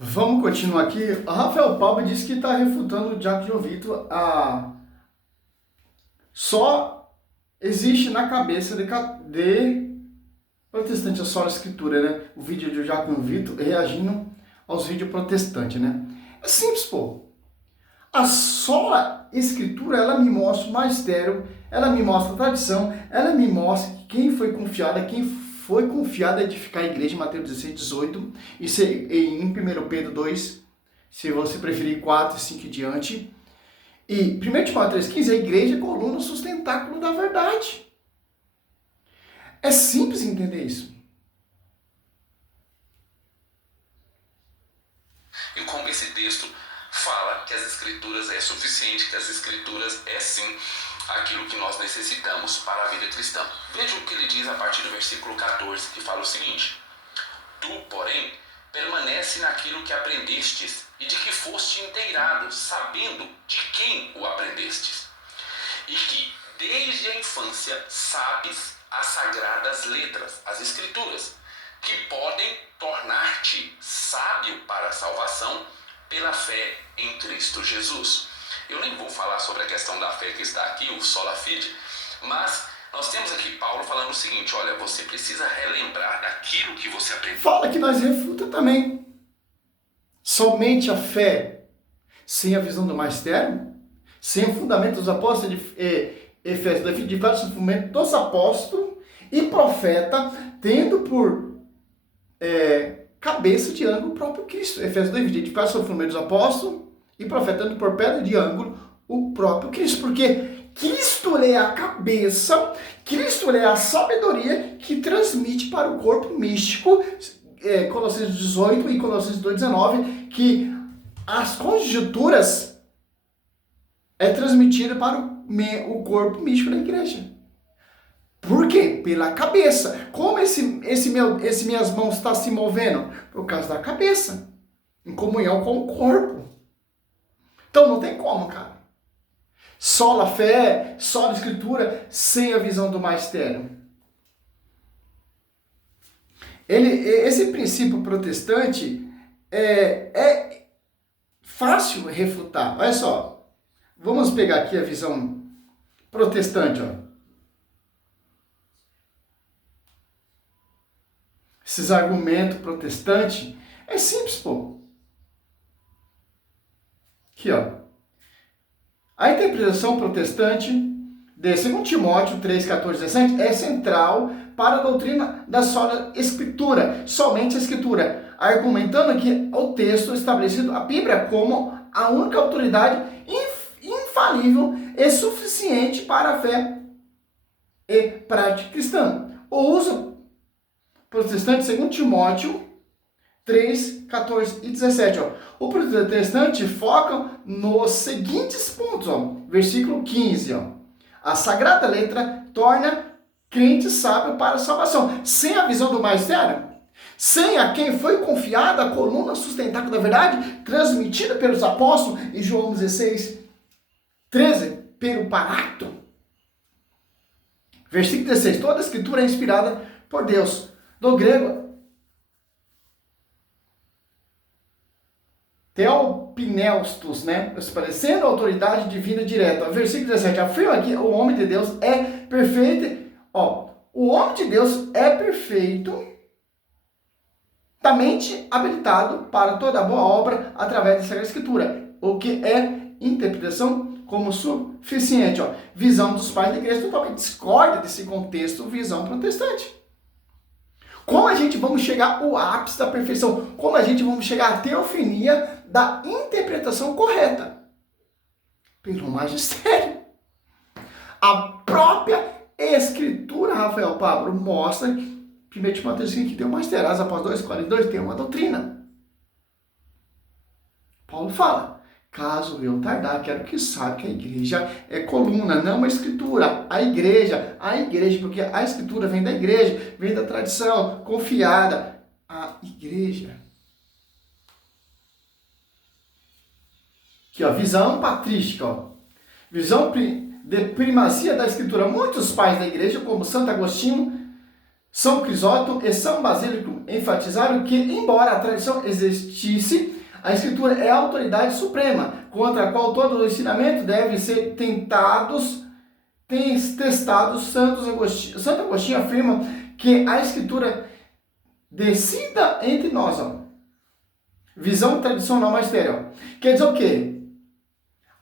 Vamos continuar aqui. A Rafael Pablo disse que está refutando o Diácono João Vitor. Só existe na cabeça de protestante a sola escritura, né? O vídeo do Diácono Vitor reagindo aos vídeos protestantes, né? É simples, pô. A sola escritura, ela me mostra o magistério, ela me mostra a tradição, ela me mostra quem foi confiado a edificar a igreja, em Mateus 16, 18, isso em 1 Pedro 2, se você preferir 4 e 5 e diante. E 1 Timóteo 3,15, a igreja é coluna, sustentáculo da verdade. É simples entender isso. E como esse texto fala que as escrituras é suficiente, que as escrituras é sim aquilo que nós necessitamos para a vida cristã. Veja o que ele diz a partir do versículo 14, que fala o seguinte: Tu, porém, permanece naquilo que aprendestes e de que foste inteirado, sabendo de quem o aprendestes, e que desde a infância sabes as sagradas letras, as escrituras, que podem tornar-te sábio para a salvação pela fé em Cristo Jesus. Eu nem vou falar sobre a questão da fé que está aqui, o sola fide, mas nós temos aqui Paulo falando o seguinte: olha, você precisa relembrar daquilo que você aprendeu. Fala que nós refuta também. Somente a fé, sem a visão do magistério, sem o fundamento dos apóstolos de Efésios 2, de diversos fundamentos dos apóstolos e profeta, tendo por cabeça de ângulo o próprio Cristo. Efésios 2, de diversos fundamentos dos apóstolos e profeta, tendo por pedra de ângulo o próprio Cristo. Porque Cristo é a cabeça, Cristo é a sabedoria que transmite para o corpo místico, Colossenses 18 e Colossenses 2,19, que as conjunturas é transmitida para o corpo místico da igreja. Por quê? Pela cabeça. Como esse minhas mãos está se movendo? Por causa da cabeça, em comunhão com o corpo. Então não tem como, cara. Só a fé, só a escritura, sem a visão do magistério. Esse princípio protestante é fácil refutar. Olha só, vamos pegar aqui a visão protestante, ó. Esses argumentos protestantes é simples, pô. Aqui, ó. A interpretação protestante de 2 Timóteo 3, 14, 17 é central para a doutrina da sola escritura, somente a escritura, argumentando que o texto estabelecido, a Bíblia, como a única autoridade infalível e suficiente para a fé e prática cristã. O uso protestante, 2 Timóteo 3, 14 e 17. Ó. O protestante foca nos seguintes pontos. Ó. Versículo 15. Ó. A sagrada letra torna crente sábio para a salvação. Sem a visão do magistério, sem a quem foi confiada a coluna sustentável da verdade, transmitida pelos apóstolos, em João 16, 13, pelo Paráclito. Versículo 16. Toda a escritura é inspirada por Deus. Do grego, Theopneustos, né? Parecendo a autoridade divina direta. Versículo 17. Afirma que o homem de Deus é perfeito. Ó, o homem de Deus é perfeito, totalmente habilitado para toda boa obra através da Sagrada Escritura. O que é interpretação como suficiente. Ó. Visão dos pais da igreja totalmente discorda desse contexto, visão protestante. Como a gente vamos chegar ao ápice da perfeição? Como a gente vamos chegar à teofania da interpretação correta? Pelo magistério. A própria Escritura, Rafael Pablo, mostra que 1 Timóteo 5 que tem uma magistério, após 2,42 tem uma doutrina. Paulo fala: caso eu tardar, quero que saiba que a igreja é coluna, não a escritura. A igreja, porque a escritura vem da igreja, vem da tradição, confiada. A igreja. Aqui, ó, visão patrística, ó. Visão de primazia da escritura. Muitos pais da igreja, como Santo Agostinho, São Crisóstomo e São Basílio enfatizaram que, embora a tradição existisse, a Escritura é a autoridade suprema, contra a qual todo o ensinamento deve ser testados. Santo Agostinho afirma que a Escritura decida entre nós. Ó. Visão tradicional magisterial. Quer dizer o quê?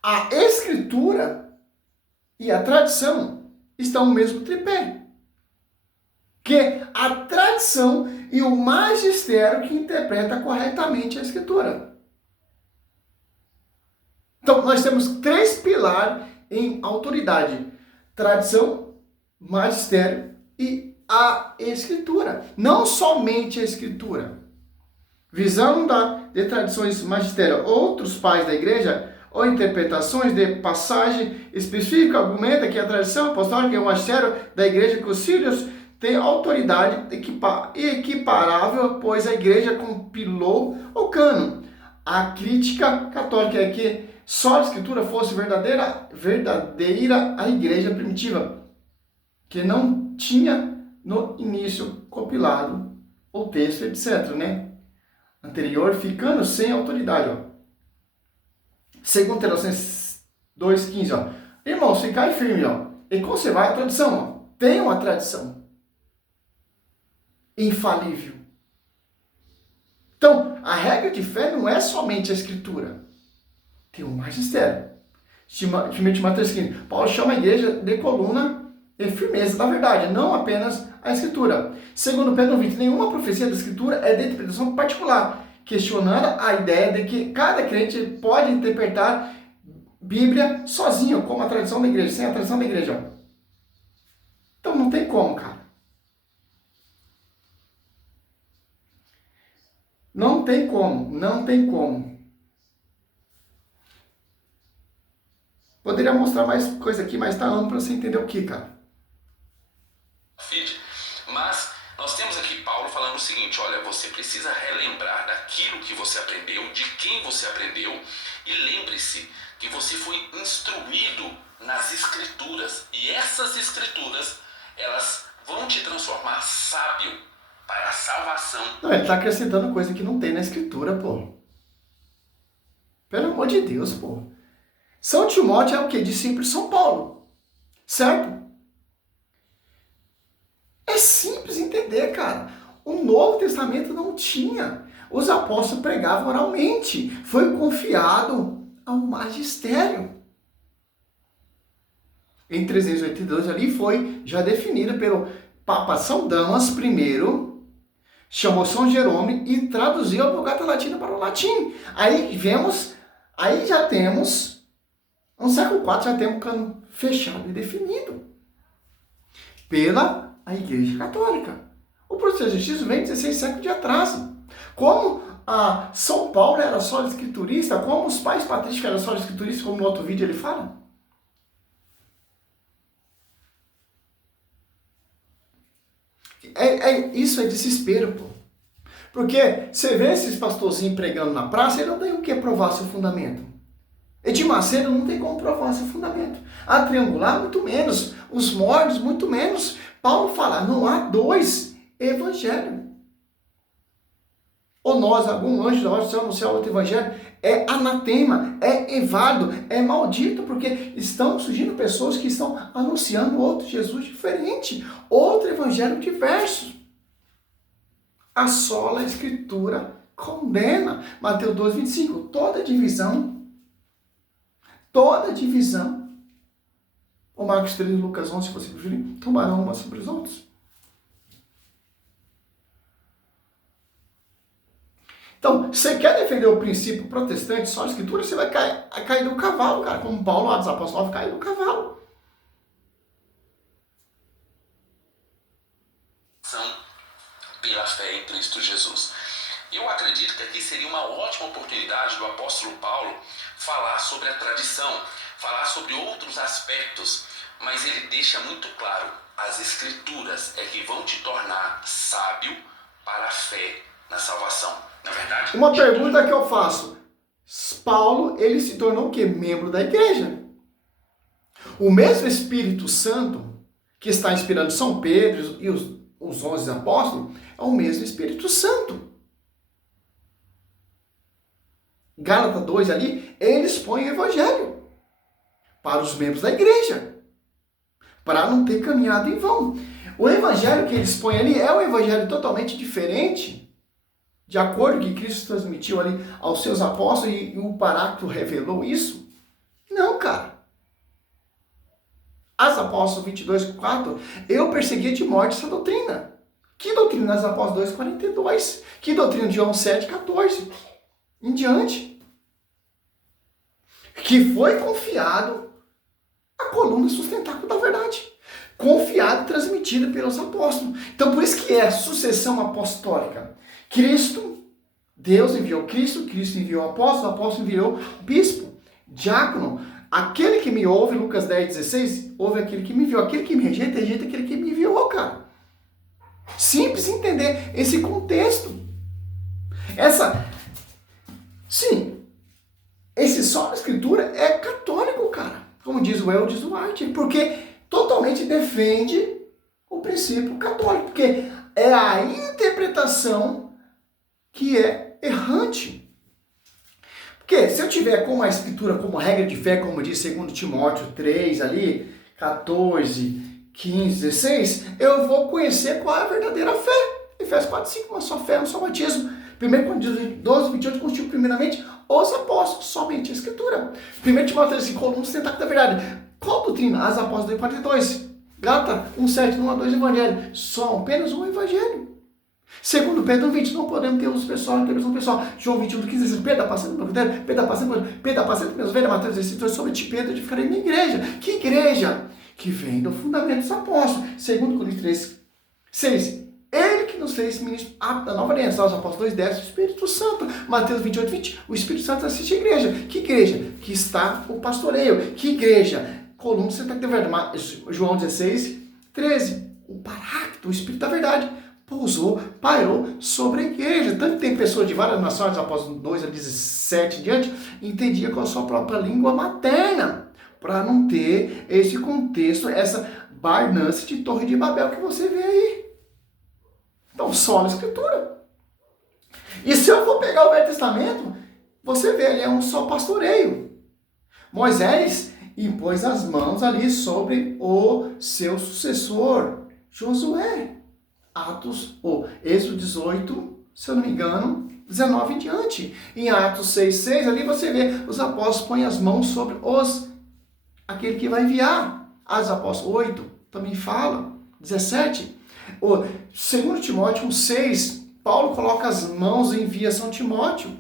A Escritura e a tradição estão no mesmo tripé. Que a tradição e o magistério que interpreta corretamente a Escritura. Então, nós temos 3 pilares em autoridade. Tradição, magistério e a Escritura. Não somente a Escritura. Visão de tradições magistério, outros pais da igreja, ou interpretações de passagem específica, argumenta que a tradição apostólica e o magistério da igreja que os filhos têm autoridade equiparável, pois a igreja compilou o cânon. A crítica católica é que só a Escritura fosse verdadeira a igreja primitiva, que não tinha no início compilado o texto, etc., né? Anterior, ficando sem autoridade, ó. Segundo Tessalonicenses 2,15, ó. Irmãos, ficai firme, ó, e conservar a tradição, ó. Tenham a tradição infalível. Então, a regra de fé não é somente a Escritura. Tem um magistério. Timóteo 3,15. Paulo chama a igreja de coluna e firmeza da verdade, não apenas a Escritura. Segundo Pedro 20, nenhuma profecia da Escritura é de interpretação particular, questionando a ideia de que cada crente pode interpretar Bíblia sozinho, como a tradição da igreja, sem a tradição da igreja. Então não tem como, cara. Não tem como. Poderia mostrar mais coisa aqui, mas tá amplo para você entender o que, cara. Mas nós temos aqui Paulo falando o seguinte, olha, você precisa relembrar daquilo que você aprendeu, de quem você aprendeu, e lembre-se que você foi instruído nas Escrituras, e essas Escrituras, elas vão te transformar sábio para a salvação. Não, ele tá acrescentando coisa que não tem na Escritura, pô. Pelo amor de Deus, pô. São Timóteo é o quê? Discípulo de São Paulo. Certo? É simples entender, cara. O Novo Testamento não tinha. Os apóstolos pregavam oralmente. Foi confiado ao magistério. Em 382 ali foi já definido pelo Papa São Damas I, chamou São Jerônimo e traduziu a Vulgata Latina para o latim. Aí já temos, no século IV, já temos um cano fechado e definido pela Igreja Católica. O protestantismo vem 16 séculos de atraso. Como São Paulo era só escriturista, como os pais patrícios eram só escrituristas, como no outro vídeo ele fala. Isso é desespero, pô. Porque você vê esses pastorzinhos pregando na praça, ele não tem o que provar seu fundamento. Edir Macedo não tem como provar seu fundamento. A Triangular, muito menos. Os mortos, muito menos. Paulo fala, não há 2 evangelhos. Ou nós, algum anjo da ordem do céu anunciar outro evangelho, é anatema, é evado, é maldito, porque estão surgindo pessoas que estão anunciando outro Jesus diferente, outro evangelho diverso. A sola Escritura condena. Mateus 12, 25. Toda divisão, ou Marcos 13, Lucas 11, se você preferir, tomarão uma sobre os outros. Então, você quer defender o princípio protestante só a Escritura, você vai cair do cavalo, cara, como Paulo lá dos Apóstolos caiu do cavalo. Pela fé em Cristo Jesus. Eu acredito que aqui seria uma ótima oportunidade do apóstolo Paulo falar sobre a tradição, falar sobre outros aspectos, mas ele deixa muito claro, as Escrituras é que vão te tornar sábio para a fé na salvação. Na verdade, uma pergunta que eu faço, Paulo, ele se tornou o quê? Membro da igreja. O mesmo Espírito Santo que está inspirando São Pedro e os 11 apóstolos, é o mesmo Espírito Santo. Gálatas 2 ali, eles põem o evangelho para os membros da igreja, para não ter caminhado em vão. O evangelho que eles põem ali é um evangelho totalmente diferente, de acordo com o que Cristo transmitiu ali aos seus apóstolos e o Paráclito revelou isso? Não, cara. As Apóstolos 22:4, eu perseguia de morte essa doutrina. Que doutrina das Apóstolos 2:42? Que doutrina de João 7:14? Em diante. Que foi confiado a coluna sustentáculo da verdade. Confiado e transmitida pelos apóstolos. Então, por isso que é sucessão apostólica. Cristo, Deus enviou Cristo, Cristo enviou o apóstolo enviou o bispo, diácono. Aquele que me ouve, Lucas 10:16, ouve aquele que me enviou. Aquele que me rejeita, rejeita aquele que me enviou, cara. Simples entender esse contexto. Esse só na escritura é católico, cara. Como diz o Eldis Duarte, porque totalmente defende o princípio católico, porque é a interpretação que é errante. Porque se eu tiver como a escritura como regra de fé, como diz 2 Timóteo 3 ali, 14, 15, 16, eu vou conhecer qual é a verdadeira fé. Efésios 4:5, uma só fé, um só batismo. 1 Coríntios 12:28, constitui primeiramente os apóstolos, somente a escritura. 1 Timóteo 3:5, coluna sustentáculo da verdade. Qual doutrina? As Apóstolos 2:42. Gálatas 1:7, 1-2 evangelho. Só apenas um evangelho. Segundo Pedro 1:20, não podemos ter uso pessoal, intervenção pessoal. João 21:15, Pedro apacenta meu critério, Pedro apacenta meus velhos, Mateus 16, sobre ti, Pedro, edificarei minha igreja. Que igreja? Que vem do fundamento dos apóstolos. Segundo Coríntios 3:6, ele que nos fez ministro da nova aliança, os apóstolos 2:10, o Espírito Santo. Mateus 28:20, o Espírito Santo assiste a igreja. Que igreja? Que está o pastoreio. Que igreja? Coluna sustentáculo da verdade. João 16:13, o Paráclito, o Espírito da verdade, pairou sobre a igreja. Tanto que tem pessoas de várias nações, apóstolos 2:17 em diante, entendia com a sua própria língua materna, para não ter esse contexto, essa Barnância de Torre de Babel que você vê aí. Então, só na escritura. E se eu for pegar o Velho Testamento, você vê ali, é um só pastoreio. Moisés impôs as mãos ali sobre o seu sucessor, Josué. Êxodo 18, se eu não me engano, 19 em diante. Em Atos 6:6, ali você vê, os apóstolos põem as mãos sobre aquele que vai enviar. Atos Apóstolos 8 também fala, 17. O 2 Timóteo 1:6, Paulo coloca as mãos e envia São Timóteo.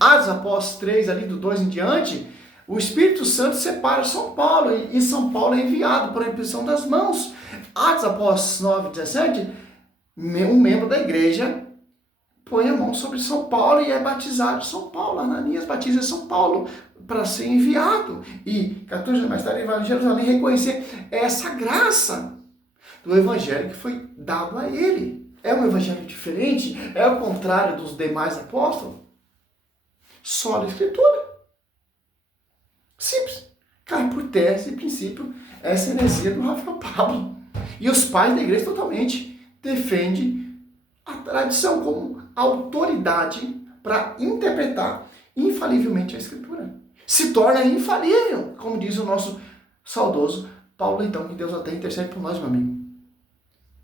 Atos Apóstolos 3, ali do 2 em diante, o Espírito Santo separa São Paulo e São Paulo é enviado por imposição das mãos. Atos Apóstolos 9:17, um membro da igreja põe a mão sobre São Paulo e é batizado São Paulo. Ananias batiza São Paulo para ser enviado. E 14 anos mais tarde, ele vai em Jerusalém reconhecer essa graça do evangelho que foi dado a ele. É um evangelho diferente? É o contrário dos demais apóstolos? Só da escritura. Simples. Cai por terra esse princípio, essa heresia do Rafael Pablo. E os pais da igreja totalmente defendem a tradição como autoridade para interpretar infalivelmente a escritura. Se torna infalível, como diz o nosso saudoso Paulo Leitão, que Deus até intercede por nós, meu amigo.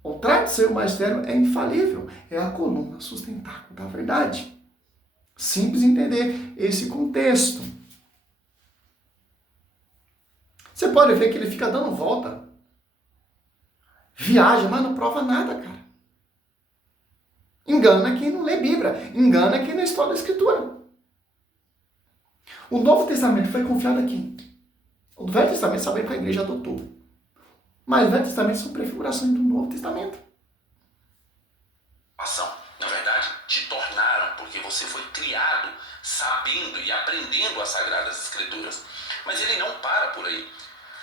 O tradição e o magistério é infalível, é a coluna sustentáculo da verdade. Simples entender esse contexto. Você pode ver que ele fica dando volta. Viaja, mas não prova nada, cara. Engana quem não lê Bíblia. Engana quem não estuda a Escritura. O Novo Testamento foi confiado a quem? O Velho Testamento sabemos que a igreja adotou. Mas o Velho Testamento são prefigurações do Novo Testamento. Na verdade, te tornaram, porque você foi criado sabendo e aprendendo as Sagradas Escrituras. Mas ele não para por aí.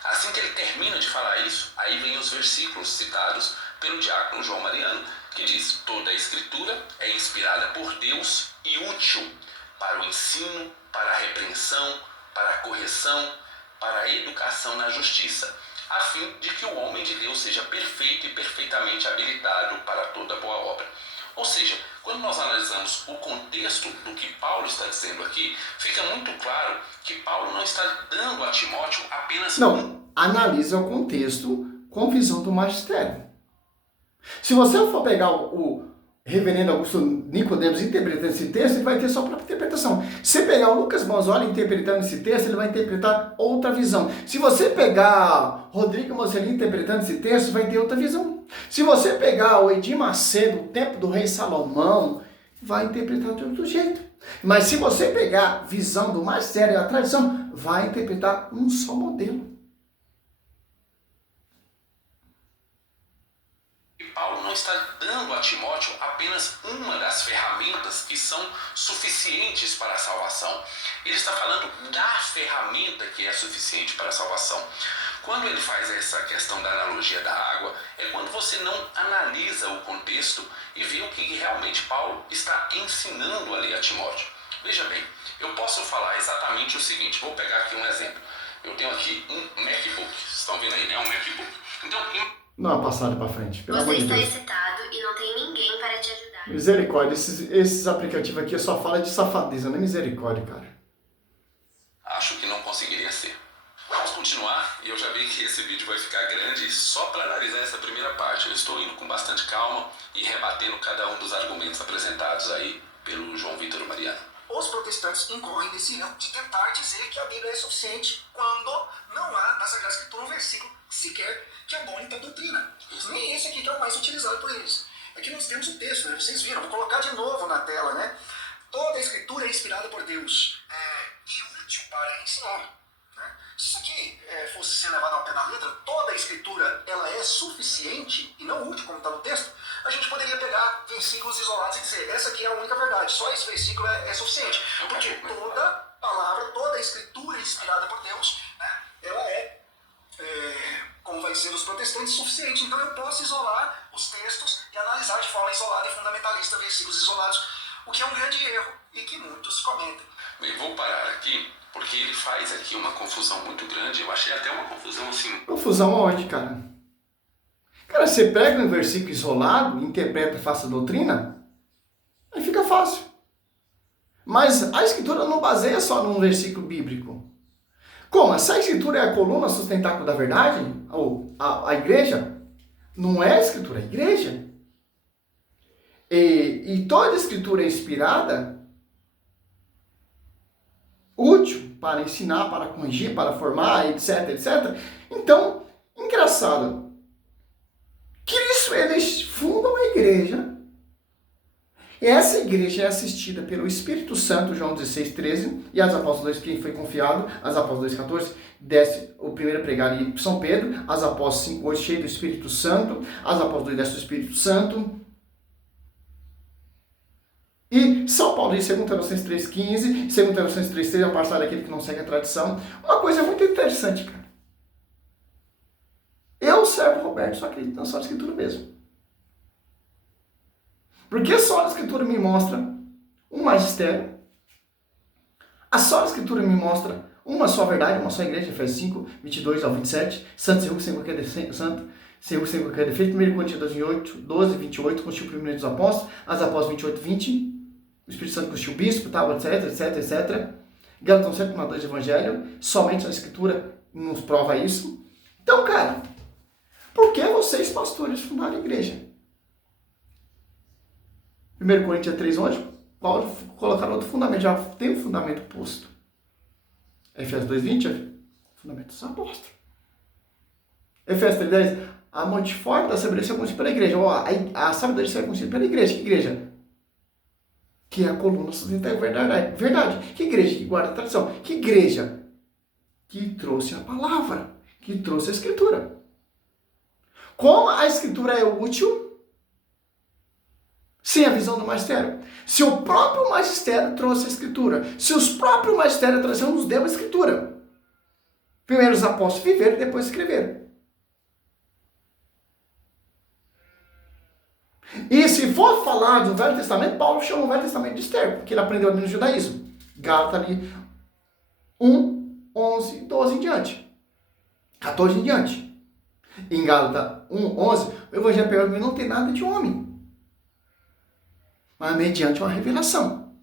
Assim que ele termina de falar isso, aí vem os versículos citados pelo diácono João Mariano, que diz: toda a Escritura é inspirada por Deus e útil para o ensino, para a repreensão, para a correção, para a educação na justiça, a fim de que o homem de Deus seja perfeito e perfeitamente habilitado para toda boa obra. Ou seja, quando nós analisamos o contexto do que Paulo está dizendo aqui, fica muito claro que Paulo não está dando a Timóteo apenas... Não, analisa o contexto com visão do magistério. Se você for pegar o reverendo Augusto Nicodemos interpretando esse texto, ele vai ter sua própria interpretação. Se pegar o Lucas Manzoli interpretando esse texto, ele vai interpretar outra visão. Se você pegar Rodrigo Mocelin interpretando esse texto, vai ter outra visão. Se você pegar o Edir Macedo, o tempo do rei Salomão, vai interpretar de outro jeito. Mas se você pegar a visão do magistério e a tradição, vai interpretar um só modelo. Paulo não está dando a Timóteo apenas uma das ferramentas que são suficientes para a salvação. Ele está falando da ferramenta que é suficiente para a salvação. Quando ele faz essa questão da analogia da água, é quando você não analisa o contexto e vê o que realmente Paulo está ensinando ali a Timóteo. Veja bem, eu posso falar exatamente o seguinte, vou pegar aqui um exemplo. Eu tenho aqui um MacBook, vocês estão vendo aí, né? Um MacBook. Então, Não, passada para frente, pelo amor Você de está Deus. excitado e não tem ninguém para te ajudar. Misericórdia, esses aplicativos aqui só falam de safadeza, não é misericórdia, cara. acho que não conseguiria ser. Vamos continuar, e eu já vi que esse vídeo vai ficar grande só para analisar essa primeira parte. Eu estou indo com bastante calma e rebatendo cada um dos argumentos apresentados aí pelo João Vitor Mariano. Os protestantes incorrem nesse erro de tentar dizer que a Bíblia é suficiente quando não há na Sagrada Escritura um versículo sequer que abone tal doutrina. Nem esse aqui que é o mais utilizado por eles. Aqui nós temos o texto, né? Vocês viram, vou colocar de novo na tela, né? Toda a Escritura é inspirada por Deus e útil para ensinar. Né? Se isso aqui fosse ser levado ao pé da letra, toda a Escritura ela é suficiente e não útil, como está no texto, a gente poderia pegar versículos isolados e dizer, essa aqui é a única verdade, só esse versículo é suficiente. Porque toda palavra, toda a Escritura inspirada por Deus, né, ela como vai dizer os protestantes, suficiente. Então eu posso isolar os textos e analisar de forma isolada e fundamentalista versículos isolados, o que é um grande erro e que muitos cometem. Bem, vou parar aqui, porque ele faz aqui uma confusão muito grande. Eu achei até uma confusão assim. Confusão aonde, cara? Cara, você pega um versículo isolado, interpreta e faça doutrina, aí fica fácil. Mas a Escritura não baseia só num versículo bíblico. Como? Se a Escritura é a coluna sustentáculo da verdade, ou a igreja, não é a Escritura, é a igreja. E toda a Escritura é inspirada, útil para ensinar, para corrigir, para formar, etc, etc. Então, engraçado, Cristo, eles fundam a igreja, e essa igreja é assistida pelo Espírito Santo, João 16, 13, e as apóstolos 2, quem foi confiado, as apóstolos 2, 14, desce o primeiro pregar ali São Pedro, as apóstolos 5, 8, cheio do Espírito Santo, as apóstolos 2, desce do Espírito Santo, e São Paulo diz 2 Tessalonicenses 3, 15, 2 Tessalonicenses 3, 3, a passar daquele que não segue a tradição. Uma coisa muito interessante, cara. Eu, servo Roberto, só acredito na só Escritura mesmo. Porque só a Escritura me mostra um magistério. A só Escritura me mostra uma só verdade, uma só igreja, Efésios 5, 22 ao 27. Santo, seguro, sem qualquer defeito. Santo, seguro, sem qualquer defeito. 1 Coríntios 12, 28, constitui o primeiro dos apóstolos. As apóstolos 28, 20. O Espírito Santo constitui o bispo, tal, etc, etc, etc. Gálatas 7, 1, 2, Evangelho. Somente a Escritura nos prova isso. Então, cara, por que vocês, pastores, fundaram a igreja? 1 Coríntios 3, 11, Paulo colocaram outro fundamento, já tem um fundamento posto. Efésios 2, 20, fundamento dos apóstolos. Efésios 3, 10, a multiforme da sabedoria será conhecida pela igreja. A sabedoria será conhecida pela igreja. Que igreja? Que é a coluna sustentável verdade. Que igreja que guarda a tradição? Que igreja que trouxe a palavra, que trouxe a Escritura. Como a Escritura é útil sem a visão do magistério? Se o próprio magistério trouxe a Escritura, se os próprios magistérios da tradição nos deu a Escritura. Primeiro os apóstolos viveram e depois escreveram. E se for falar do Velho Testamento, Paulo chama o Velho Testamento de esterco, porque ele aprendeu ali no judaísmo. Gálatas ali 1, 11, 12 em diante. 14 em diante. Em Gálatas 1:11, o evangelho pregado não tem nada de homem, mas mediante uma revelação.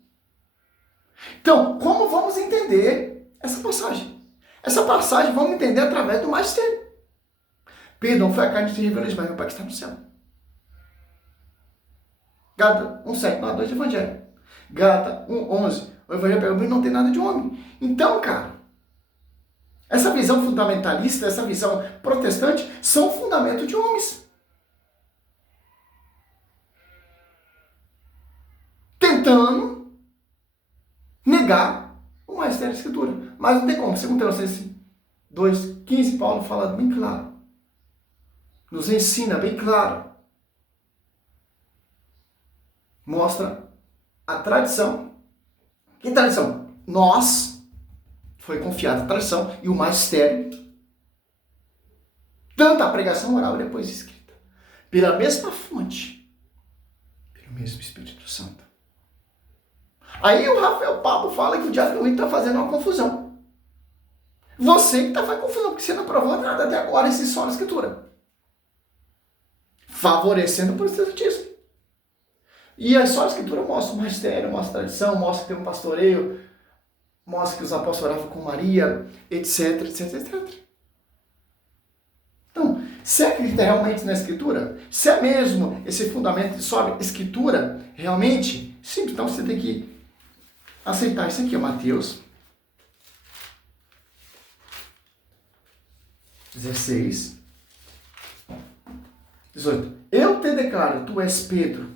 Então, como vamos entender essa passagem? Essa passagem vamos entender através do magistério. Pedro, não foi a carne que te revelou isso, mas meu Pai que está no céu. Gálatas 1:7, não há dois evangelhos. Gálatas 1:11, o evangelho pregado não tem nada de homem. Então, cara, essa visão fundamentalista, essa visão protestante, são fundamento de homens. Tentando negar o magistério da Escritura. Mas não tem como. Segundo Tessalonicenses 2:15, Paulo fala bem claro. Nos ensina bem claro. Mostra a tradição. Que tradição? Nós. Foi confiada a tradição e o magistério, tanto a pregação oral e depois escrita, pela mesma fonte, pelo mesmo Espírito Santo. Aí o Rafael Pablo fala que o diabo está fazendo uma confusão. Você que está fazendo confusão, porque você não provou nada até agora, esse só na Escritura. Favorecendo o protestantismo. E a só a Escritura mostra o magistério, mostra a tradição, mostra que tem um pastoreio, mostra que os apóstolos oravam com Maria, etc, etc, etc. Então, se acredita realmente na Escritura, se é mesmo esse fundamento sobre a Escritura, realmente, sim, então você tem que aceitar isso aqui, ó, Mateus 16, 18. Eu te declaro, tu és Pedro,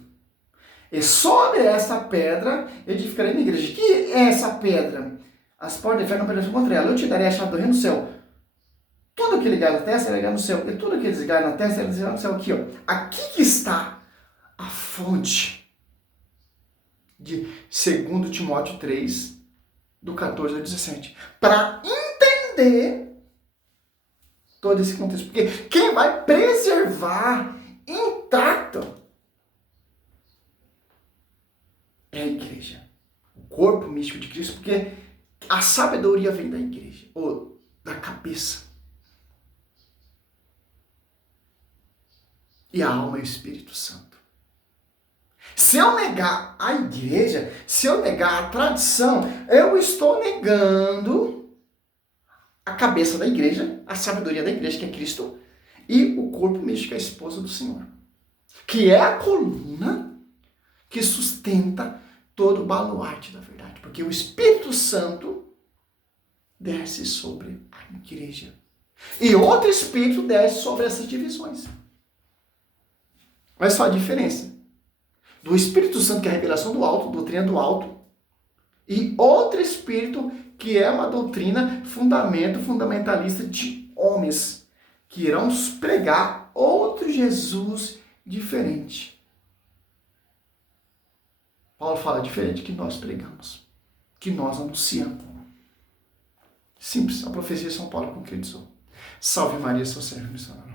e sobre essa pedra edificarei a minha igreja. Que é essa pedra? As portas do inferno não prevalecerão contra ela. Eu te darei a chave do reino do céu. Tudo que ligar na terra será ligado no céu. E tudo que desligar na terra será desligado no céu. Aqui, ó. Aqui que está a fonte de 2 Timóteo 3, do 14 ao 17. Para entender todo esse contexto. Porque quem vai preservar intacto é a igreja. O corpo místico de Cristo. Porque a sabedoria vem da igreja, ou da cabeça. E a alma é o Espírito Santo. Se eu negar a igreja, se eu negar a tradição, eu estou negando a cabeça da igreja, a sabedoria da igreja, que é Cristo, e o corpo místico, que é a esposa do Senhor. Que é a coluna que sustenta todo o baluarte da verdade. Porque o Espírito Santo desce sobre a igreja. E outro Espírito desce sobre essas divisões. Olha só a diferença. Do Espírito Santo, que é a revelação do alto, doutrina do alto, e outro Espírito, que é uma doutrina, fundamentalista de homens, que irão pregar outro Jesus diferente. Paulo fala diferente que nós pregamos, que nós anunciamos. Simples, a profecia de São Paulo concretizou. Salve Maria, seu servo missionário.